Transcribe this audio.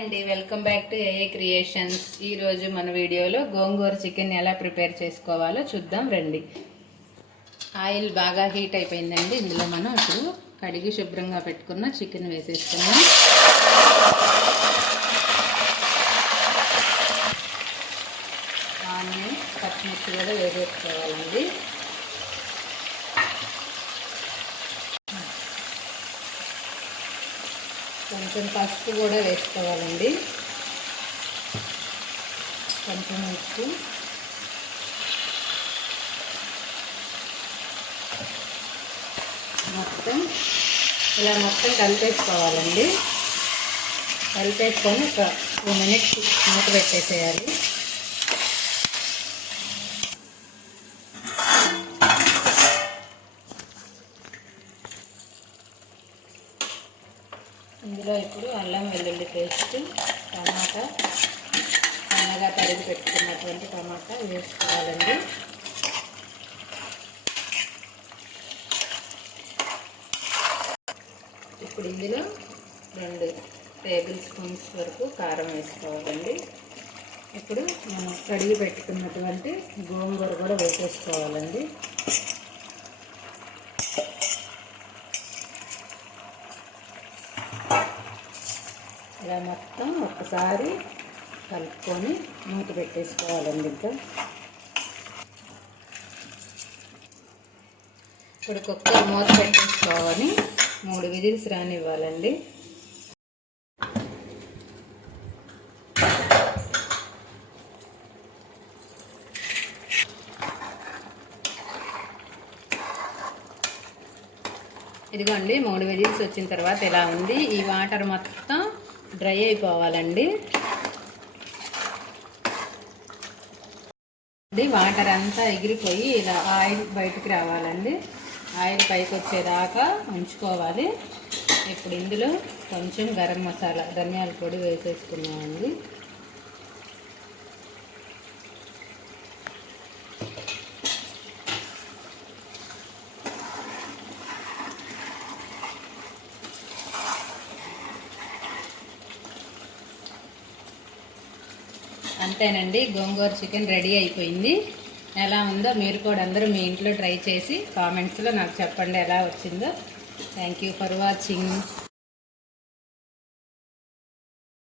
అండి, welcome back to ఏఏ creations. ఈరోజు మన వీడియోలో గోంగూర చికెన్ ఎలా ప్రిపేర్ చేసుకోవాలో చూద్దాం రండి. ఆయిల్ బాగా హీట్ అయిపోయిందండి. ఇందులో మనం ఇప్పుడు కడిగి శుభ్రంగా పెట్టుకున్న చికెన్ వేసేస్తున్నాం. ఆనియన్స్, పచ్చిమిర్చి కూడా వేసేసుకోవాలండి. కొంచెం పసుపు కూడా వేసుకోవాలండి, కొంచెం ఉప్పు, మొత్తం కలిపేసుకోవాలండి. కలిపేసుకొని ఒక 2 మినిట్స్ మూత పెట్టేసేయాలి. ఇందులో ఇప్పుడు అల్లం వెల్లుల్లి పేస్ట్, టమాటా, సన్నగా తరిగి పెట్టుకున్నటువంటి టమాటా వేసుకోవాలండి. ఇప్పుడు ఇందులో 2 టేబుల్ స్పూన్స్ వరకు కారం వేసుకోవాలండి. ఇప్పుడు మనం కడిగి పెట్టుకున్నటువంటి గోంగూర కూడా వేసేసుకోవాలండి. ఇలా మొత్తం ఒకసారి కలుపుకొని మూత పెట్టేసుకోవాలండి. ఇంకా ఇప్పుడు కుక్కర్ మూత పెట్టేసుకోవాలి, 3 విజిల్స్ రానివ్వాలండి. ఇదిగోండి, 3 విజిల్స్ వచ్చిన తర్వాత ఇలా ఉంది. ఈ వాటర్ మొత్తం డ్రై అయిపోవాలండి. వాటర్ అంతా ఎగిరిపోయి ఇలా ఆయిల్ బయటికి రావాలండి. ఆయిల్ పైకి వచ్చేదాకా ఉంచుకోవాలి. ఇప్పుడు ఇందులో కొంచెం గరం మసాలా, ధనియాల పొడి వేసేసుకున్నామండి. అంతేనండి, గోంగూర చికెన్ రెడీ అయిపోయింది. ఎలా ఉందో మీరు కూడా అందరూ మీ ఇంట్లో ట్రై చేసి కామెంట్స్లో నాకు చెప్పండి ఎలా వచ్చిందో. Thank you for watching.